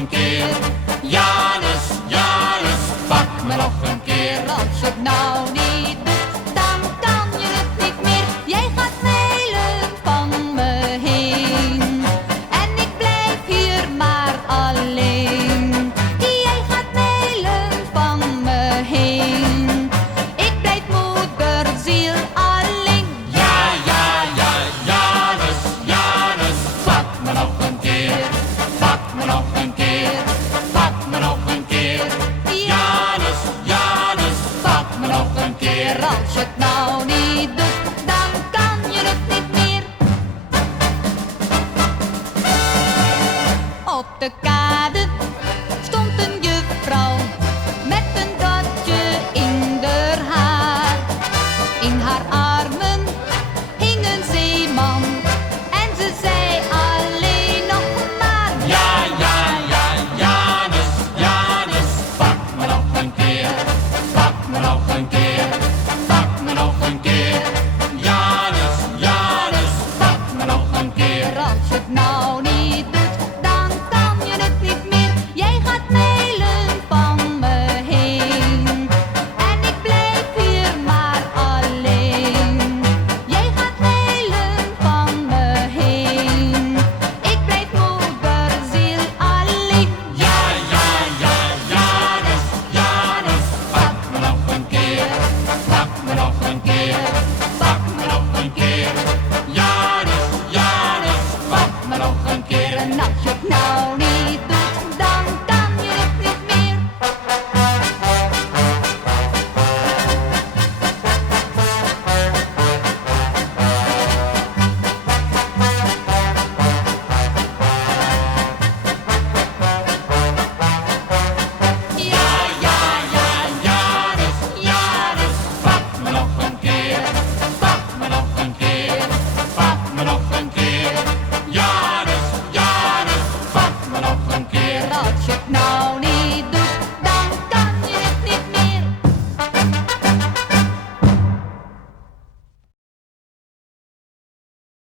een keer. Janus, Janus, pak me nog een keer. Als je het nou niet doet, dan kan je het niet meer. Jij gaat mijlen van me heen. En ik blijf hier maar alleen. Jij gaat mijlen van me heen. Ik blijf moederziel alleen. Ja, ja, ja, Janus, Janus, pak me nog een keer. Pak me nog een keer. Pak me nog een keer. Janus, Janus, pak me nog een keer. Als je het nou